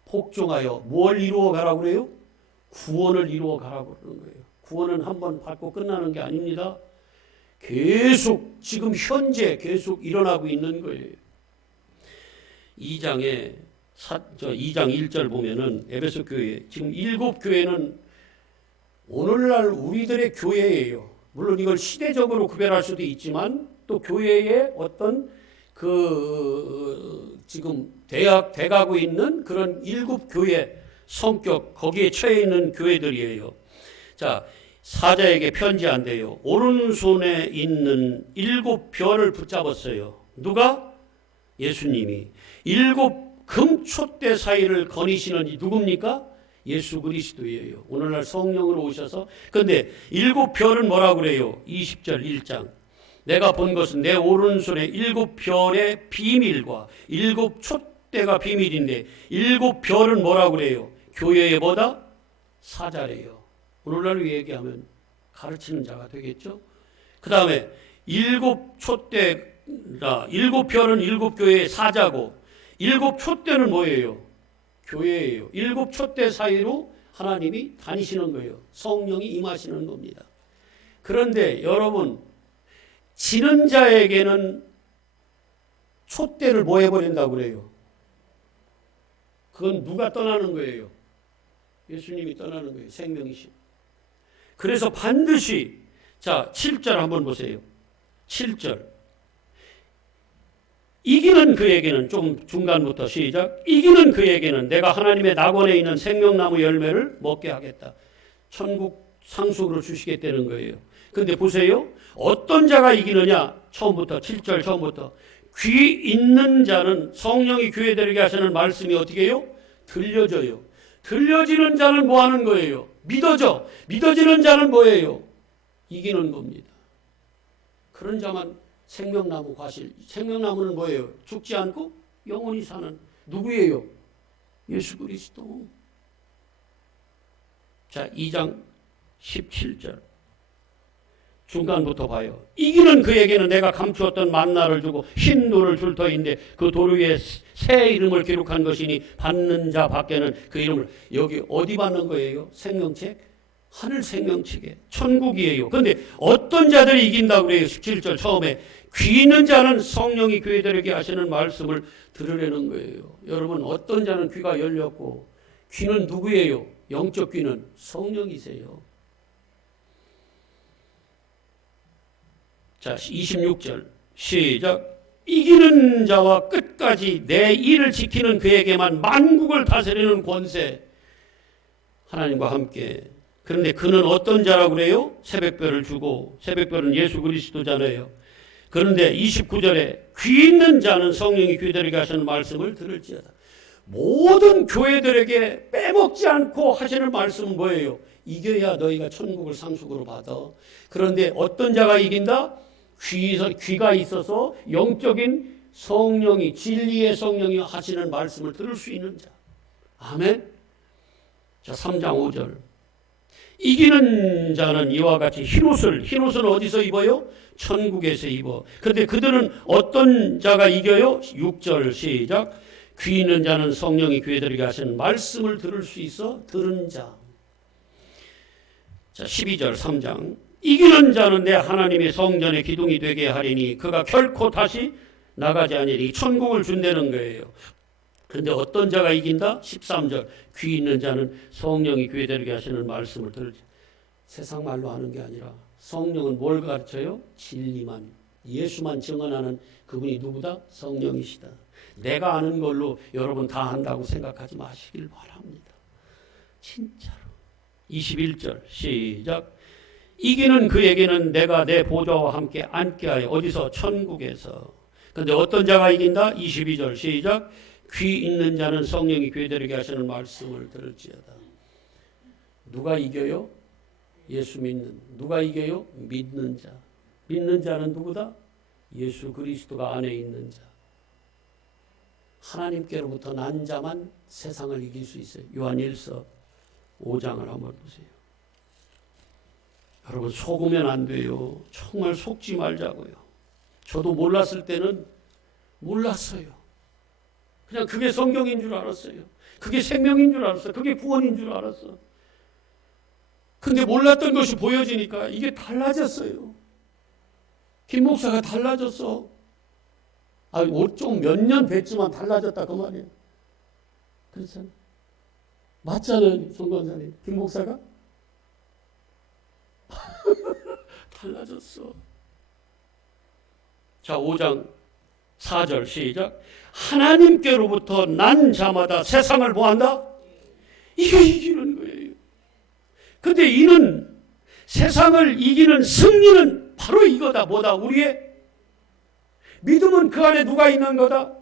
복종하여. 뭘 이루어 가라고 그래요? 구원을 이루어 가라고 그러는 거예요. 구원은 한번 받고 끝나는 게 아닙니다. 계속 지금 현재 계속 일어나고 있는 거예요. 2장 1절 보면은 에베소 교회, 지금 7교회는 오늘날 우리들의 교회예요. 물론 이걸 시대적으로 구별할 수도 있지만 또 또 교회의 어떤 지금 돼가고 있는 그런 일곱 교회 성격, 거기에 처해 있는 교회들이에요. 자, 사자에게 편지한대요. 오른손에 있는 일곱 별을 붙잡았어요. 누가? 예수님이. 일곱 금촛대 사이를 거니시는 이 누굽니까? 예수 그리스도예요. 오늘날 성령으로 오셔서. 그런데 일곱 별은 뭐라고 그래요? 20절 1장. 내가 본 것은 내 오른손에 일곱 별의 비밀과 일곱 촛대가 비밀인데 일곱 별은 뭐라고 그래요? 교회의 뭐다? 사자래요. 오늘날 얘기하면 가르치는 자가 되겠죠. 그 다음에 일곱 촛대가, 일곱 별은 일곱 교회의 사자고 일곱 촛대는 뭐예요? 교회예요. 일곱 촛대 사이로 하나님이 다니시는 거예요. 성령이 임하시는 겁니다. 그런데 여러분, 지는 자에게는 촛대를 뭐 해버린다고 그래요? 그건 누가 떠나는 거예요? 예수님이 떠나는 거예요. 생명이신. 그래서 반드시, 자, 7절 한번 보세요. 7절. 이기는 그에게는, 좀 중간부터 시작. 이기는 그에게는 내가 하나님의 낙원에 있는 생명나무 열매를 먹게 하겠다. 천국 상속으로 주시겠다는 거예요. 근데 보세요. 어떤 자가 이기느냐? 처음부터 7절 처음부터. 귀 있는 자는, 성령이 교회들에게 하시는 말씀이 어떻게 해요? 들려져요. 들려지는 자는 뭐 하는 거예요? 믿어져. 믿어지는 자는 뭐예요? 이기는 겁니다. 그런 자만 생명나무 과실. 생명나무는 뭐예요? 죽지 않고 영원히 사는 누구예요? 예수 그리스도. 자, 2장 17절 중간부터 봐요. 이기는 그에게는 내가 감추었던 만나를 주고 흰 돌을 줄 터인데 그 돌 위에 새 이름을 기록한 것이니 받는 자 밖에는 그 이름을. 여기 어디 받는 거예요? 생명책? 하늘 생명책에 천국이에요. 그런데 어떤 자들이 이긴다고 그래요? 17절 처음에 귀 있는 자는 성령이 교회들에게 하시는 말씀을 들으려는 거예요. 여러분, 어떤 자는 귀가 열렸고, 귀는 누구예요? 영적 귀는 성령이세요. 자, 26절 시작. 이기는 자와 끝까지 내 일을 지키는 그에게만 만국을 다스리는 권세. 하나님과 함께. 그런데 그는 어떤 자라고 그래요? 새벽별을 주고, 새벽별은 예수 그리스도잖아요. 그런데 29절에 귀 있는 자는 성령이 교회들에게 하시는 말씀을 들을지어다. 모든 교회들에게 빼먹지 않고 하시는 말씀은 뭐예요? 이겨야 너희가 천국을 상속으로 받아. 그런데 어떤 자가 이긴다? 귀가 있어서 영적인 성령이, 진리의 성령이 하시는 말씀을 들을 수 있는 자. 아멘. 자, 3장 5절. 이기는 자는 이와 같이 흰옷은 어디서 입어요? 천국에서 입어. 그런데 그들은 어떤 자가 이겨요? 6절 시작. 귀 있는 자는 성령이 교회들에게 하시는 말씀을 들을 수 있어 들은 자. 자, 12절 3장. 이기는 자는 내 하나님의 성전의 기둥이 되게 하리니 그가 결코 다시 나가지 아니리. 천국을 준다는 거예요. 그런데 어떤 자가 이긴다? 13절. 귀 있는 자는 성령이 교회들에게 하시는 말씀을 들을. 세상 말로 하는 게 아니라 성령은 뭘 가르쳐요? 진리만, 예수만 증언하는 그분이 누구다? 성령이시다. 내가 아는 걸로 여러분 다 한다고 생각하지 마시길 바랍니다. 진짜로. 21절 시작. 이기는 그에게는 내가 내 보좌와 함께 앉게 하여. 어디서? 천국에서. 그런데 어떤 자가 이긴다? 22절 시작. 귀 있는 자는 성령이 교회들에게 하시는 말씀을 들을지어다. 누가 이겨요? 예수 믿는. 누가 이겨요? 믿는 자. 믿는 자는 누구다? 예수 그리스도가 안에 있는 자. 하나님께로부터 난 자만 세상을 이길 수 있어요. 요한일서 5장을 한번 보세요. 여러분, 속으면 안 돼요. 정말 속지 말자고요. 저도 몰랐을 때는 몰랐어요. 그냥 그게 성경인 줄 알았어요. 그게 생명인 줄 알았어요. 그게 구원인 줄 알았어. 근데 몰랐던 것이 보여지니까 이게 달라졌어요. 김 목사가 달라졌어. 좀 몇 년 됐지만 달라졌다 그 말이에요. 그렇잖아요. 맞잖아요, 성권사님. 김 목사가 달라졌어. 자, 5장 4절 시작. 하나님께로부터 난 자마다 세상을 뭐한다? 이게 이기는 거예요. 근데 이는 세상을 이기는 승리는 바로 이거다. 뭐다? 우리의 믿음은 그 안에 누가 있는 거다?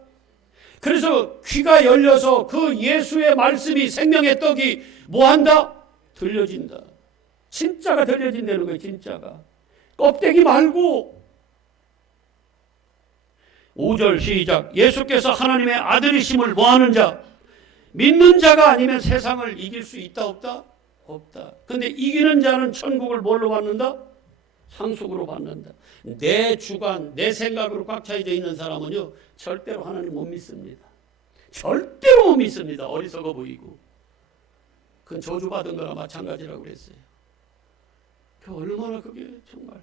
그래서 귀가 열려서 그 예수의 말씀이 생명의 떡이 뭐한다? 들려진다. 진짜가 들려진다는 거예요. 진짜가. 껍데기 말고. 5절 시작. 예수께서 하나님의 아들이심을 뭐하는 자? 믿는 자가 아니면 세상을 이길 수 있다 없다? 없다. 근데 이기는 자는 천국을 뭘로 받는다? 상속으로 받는다. 내 주관, 내 생각으로 꽉 차여져 있는 사람은요, 절대로 하나님 못 믿습니다. 절대로 못 믿습니다. 어리석어 보이고. 그건 저주받은 거나 마찬가지라고 그랬어요. 얼마나 그게 정말.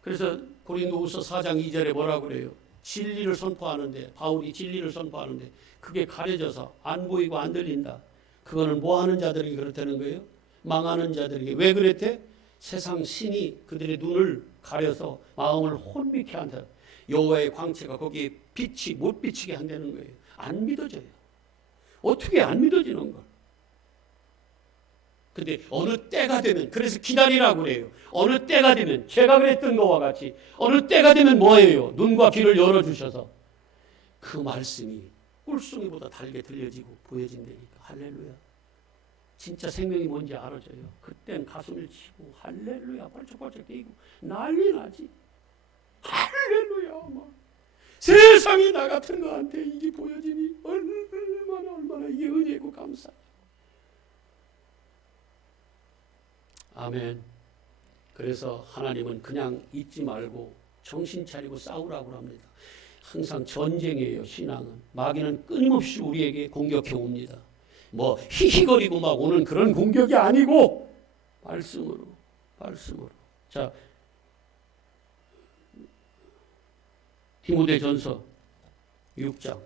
그래서 고린도후서 4장 2절에 뭐라고 그래요? 진리를 선포하는데, 바울이 진리를 선포하는데 그게 가려져서 안 보이고 안 들린다. 그거는 뭐 하는 자들에게 그렇다는 거예요? 망하는 자들에게. 왜 그랬대? 세상 신이 그들의 눈을 가려서 마음을 혼미케 한다. 여호와의 광채가 거기에 빛이 못 비치게 한다는 거예요. 안 믿어져요. 어떻게 안 믿어지는 걸? 근데 어느 때가 되면, 그래서 기다리라고 그래요. 어느 때가 되면, 제가 그랬던 것과 같이 어느 때가 되면 뭐예요? 눈과 귀를 열어주셔서 그 말씀이 꿀송이보다 달게 들려지고 보여진다니까. 할렐루야. 진짜 생명이 뭔지 알아져요. 그땐 가슴을 치고 할렐루야 펄쩍펄쩍 뛰고 난리 나지. 할렐루야. 막 세상에 나 같은 거한테 이게 보여지니 얼마나 이게 은혜고 감사. 아멘. 그래서 하나님은 그냥 잊지 말고 정신 차리고 싸우라고 합니다. 항상 전쟁이에요. 신앙은. 마귀는 끊임없이 우리에게 공격해 옵니다. 뭐 히히거리고 막 오는 그런 공격이 아니고 말씀으로. 자, 디모데전서 6장.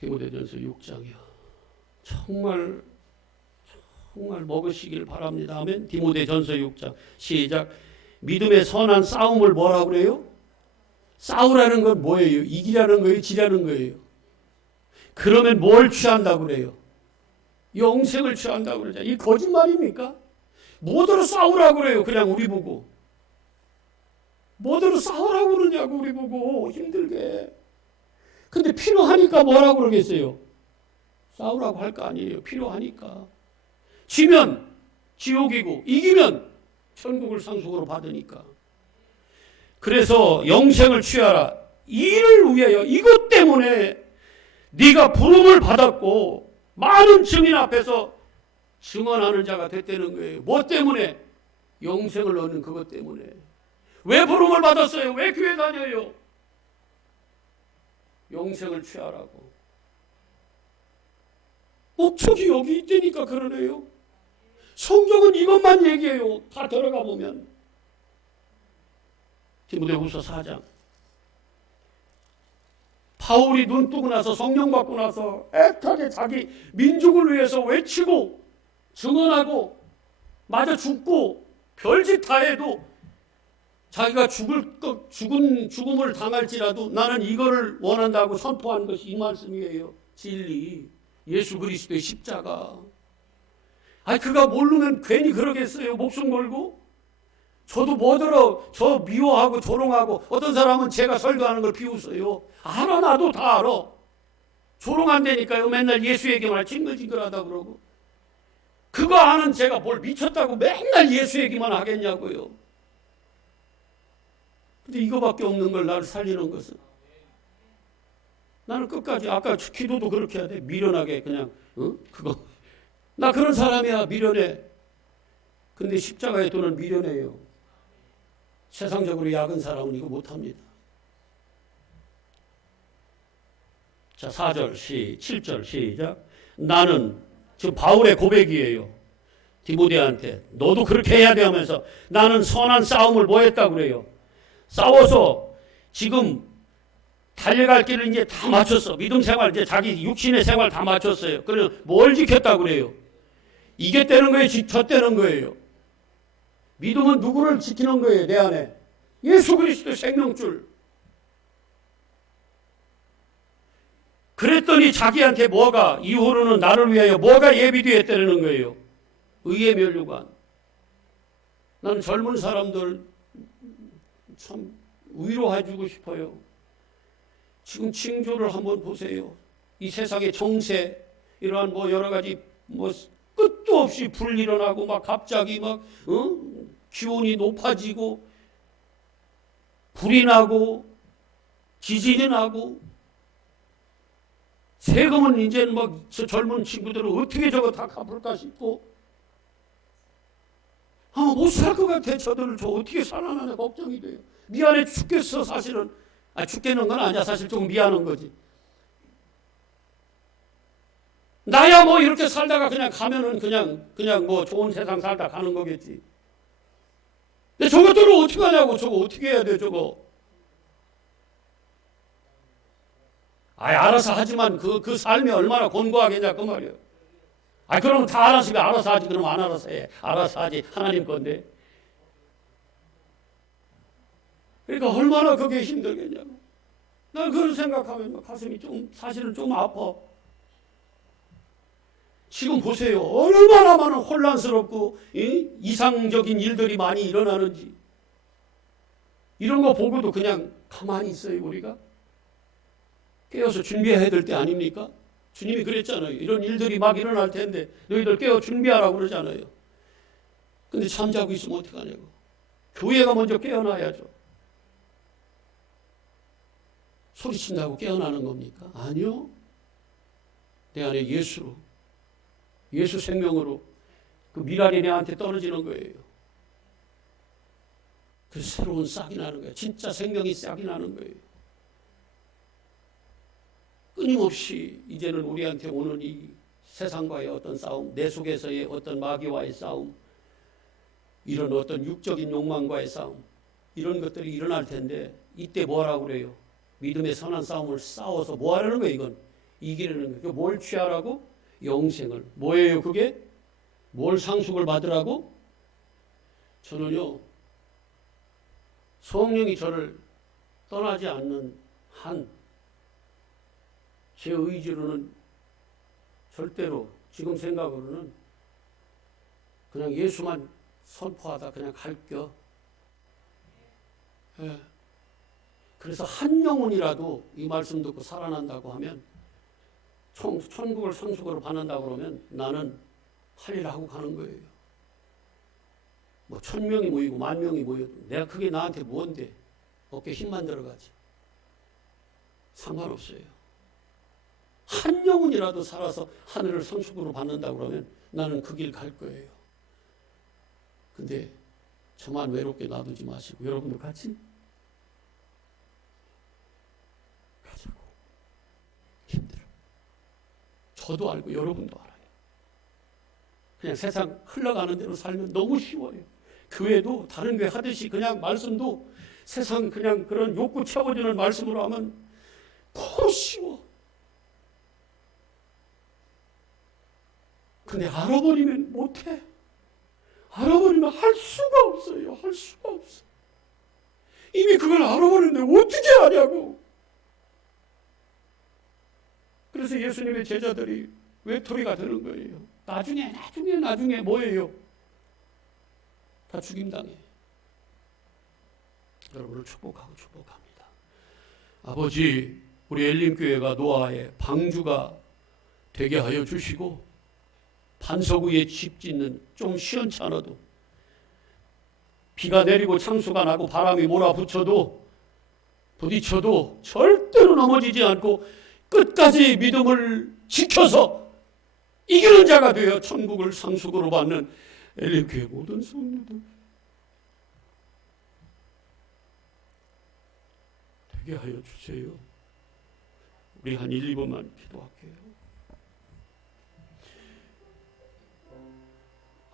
디모데전서 6장이요. 정말 먹으시길 바랍니다. 아멘. 디모데전서 6장 시작. 믿음의 선한 싸움을 뭐라고 그래요? 싸우라는 건 뭐예요? 이기라는 거예요? 지라는 거예요? 그러면 뭘 취한다고 그래요? 영생을 취한다고 그러죠. 이 거짓말입니까? 뭐대로 싸우라고 그래요? 그냥 우리 보고. 뭐대로 싸우라고 그러냐고 우리 보고 힘들게. 근데 필요하니까 뭐라고 그러겠어요? 싸우라고 할 거 아니에요. 필요하니까. 지면 지옥이고 이기면 천국을 상속으로 받으니까. 그래서 영생을 취하라. 이를 위하여, 이것 때문에 네가 부름을 받았고 많은 증인 앞에서 증언하는 자가 됐다는 거예요. 뭐 때문에? 영생을 얻는 그것 때문에. 왜 부름을 받았어요? 왜 교회 다녀요? 영생을 취하라고. 목적이 여기 있다니까 그러네요. 성경은 이것만 얘기해요. 다 들어가 보면. 디모데후서 4장. 바울이 눈 뜨고 나서 성령 받고 나서 애타게 자기 민족을 위해서 외치고 증언하고 맞아 죽고 별짓 다 해도 자기가 죽음을 당할지라도 나는 이거를 원한다고 선포하는 것이 이 말씀이에요. 진리. 예수 그리스도의 십자가. 그가 모르면 괜히 그러겠어요. 목숨 걸고. 저도 뭐더러 저 미워하고 조롱하고 어떤 사람은 제가 설교하는 걸 비웃어요. 알아. 나도 다 알아. 조롱한다니까요. 맨날 예수 얘기만 징글징글하다 그러고. 그거 아는 제가 뭘 미쳤다고 맨날 예수 얘기만 하겠냐고요. 근데 이거밖에 없는 걸 나를 살리는 것은. 나는 끝까지 아까 기도도 그렇게 해야 돼. 미련하게 그냥 그거. 나 그런 사람이야. 미련해. 근데 십자가에 도는 미련해요. 세상적으로 약은 사람은 이거 못합니다. 자, 4절 7절 시작. 나는, 지금 바울의 고백이에요. 디모데한테 너도 그렇게 해야 돼 하면서 나는 선한 싸움을 뭐 했다고 그래요? 싸워서 지금 달려갈 길을 이제 다 맞췄어. 믿음 생활, 이제 자기 육신의 생활 다 맞췄어요. 그래서 뭘 지켰다고 그래요? 이겼다는 거예요? 졌다는 거예요? 믿음은 누구를 지키는 거예요? 내 안에 예수 그리스도의 생명줄. 그랬더니 자기한테 뭐가 이후로는 나를 위하여 뭐가 예비되었다는 거예요? 의의 면류관. 나는 젊은 사람들 참 위로해주고 싶어요. 지금 징조를 한번 보세요. 이 세상의 정세, 이러한 뭐 여러 가지 뭐 끝도 없이 불 일어나고 막 갑자기 막 기온이 높아지고 불이 나고 지진이 나고 세금은 이제는 막 저 젊은 친구들은 어떻게 저거 다 갚을까 싶고 못 살 것 같아. 저들을 저 어떻게 살아나냐 걱정이 돼요. 미안해 죽겠어 사실은. 죽겠는 건 아니야. 사실 좀 미안한 거지. 나야 뭐 이렇게 살다가 그냥 가면은 그냥 뭐 좋은 세상 살다 가는 거겠지. 근데 저것들을 어떻게 하냐고. 저거 어떻게 해야 돼 저거. 알아서 하지만 그 삶이 얼마나 곤고하겠냐 그 말이에요. 그럼 다 알아서 알아서 하지. 그럼 안 알아서 해. 알아서 하지. 하나님 건데. 그러니까 얼마나 그게 힘들겠냐고. 난 그걸 생각하면 가슴이 사실은 좀 아파. 지금 보세요. 얼마나 많은 혼란스럽고 이상적인 일들이 많이 일어나는지. 이런 거 보고도 그냥 가만히 있어요 우리가. 깨어서 준비해야 될 때 아닙니까? 주님이 그랬잖아요. 이런 일들이 막 일어날 텐데 너희들 깨어 준비하라고 그러잖아요. 근데 잠자고 있으면 어떡하냐고. 교회가 먼저 깨어나야죠. 소리친다고 깨어나는 겁니까? 아니요. 내 안에 예수로, 예수 생명으로 그 미랄이 내한테 떨어지는 거예요. 그 새로운 싹이 나는 거예요. 진짜 생명이 싹이 나는 거예요. 끊임없이 이제는 우리한테 오는 이 세상과의 어떤 싸움, 내 속에서의 어떤 마귀와의 싸움, 이런 어떤 육적인 욕망과의 싸움, 이런 것들이 일어날 텐데 이때 뭐라고 그래요? 믿음의 선한 싸움을 싸워서 뭐 하려는 거예요? 이건 이기려는 거예요. 뭘 취하라고? 영생을. 뭐예요 그게? 뭘 상속을 받으라고? 저는요 성령이 저를 떠나지 않는 한 제 의지로는 절대로 지금 생각으로는 그냥 예수만 선포하다 그냥 갈겨. 예. 그래서 한 영혼이라도 이 말씀 듣고 살아난다고 하면 천국을 상속으로 받는다고 그러면 나는 할 일 하고 가는 거예요. 뭐 1000명이 모이고 10,000명이 모여도 내가 그게 나한테 뭔데. 어깨에 힘만 들어가지. 상관없어요. 한 영혼이라도 살아서 하늘을 상속으로 받는다고 그러면 나는 그 길 갈 거예요. 근데 저만 외롭게 놔두지 마시고 여러분도 같이 가자고. 힘들어. 저도 알고 여러분도 알아요. 그냥 세상 흘러가는 대로 살면 너무 쉬워요. 교회도 다른 교회 하듯이 그냥 말씀도 세상 그냥 그런 욕구 채워주는 말씀으로 하면 너무 쉬워. 근데 알아버리면 못해. 알아버리면 할 수가 없어요. 할 수가 없어. 이미 그걸 알아버렸는데 어떻게 하냐고. 그래서 예수님의 제자들이 외톨이가 되는 거예요. 나중에 뭐예요? 다 죽임당해. 여러분을 축복합니다. 아버지, 우리 엘림교회가 노아의 방주가 되게 하여 주시고 반석 위에 집 짓는 좀 시원찮아도 비가 내리고 창수가 나고 바람이 몰아붙여도 부딪혀도 절대로 넘어지지 않고 끝까지 믿음을 지켜서 이기는 자가 되어 천국을 상속으로 받는 엘림교회 모든 성도들 되게 하여 주세요. 우리 한 1, 2분만 기도할게요.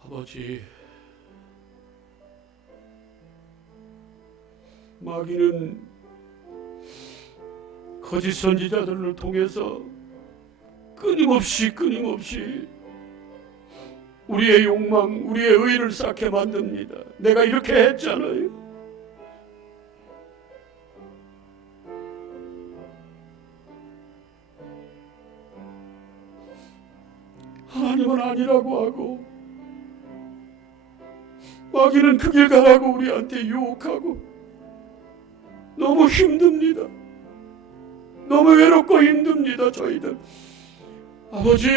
아버지, 마귀는 거짓 선지자들을 통해서 끊임없이 우리의 욕망, 우리의 의를 쌓게 만듭니다. 내가 이렇게 했잖아요. 하나님은 아니라고 하고 마귀는 그 길 가라고 우리한테 유혹하고 너무 힘듭니다. 너무 외롭고 힘듭니다. 저희들 아버지,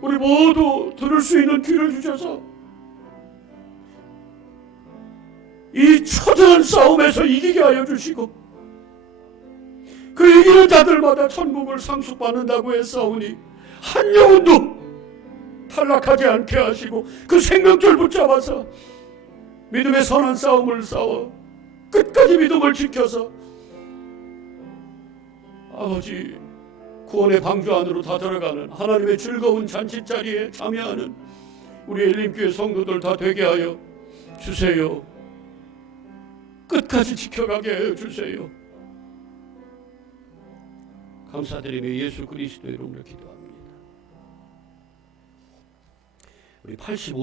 우리 모두 들을 수 있는 귀를 주셔서 이 초대한 싸움에서 이기게 하여 주시고 그 이기는 자들마다 천국을 상속받는다고 했사오니 한 영혼도 탈락하지 않게 하시고 그 생명줄 붙잡아서 믿음의 선한 싸움을 싸워 끝까지 믿음을 지켜서 아버지 구원의 방주 안으로 다 들어가는 하나님의 즐거운 잔치자리에 참여하는 우리 엘림교회 성도들 다 되게 하여 주세요. 끝까지 지켜가게 하여 주세요. 감사드리며 예수 그리스도 이름으로 기도합니다. 우리 85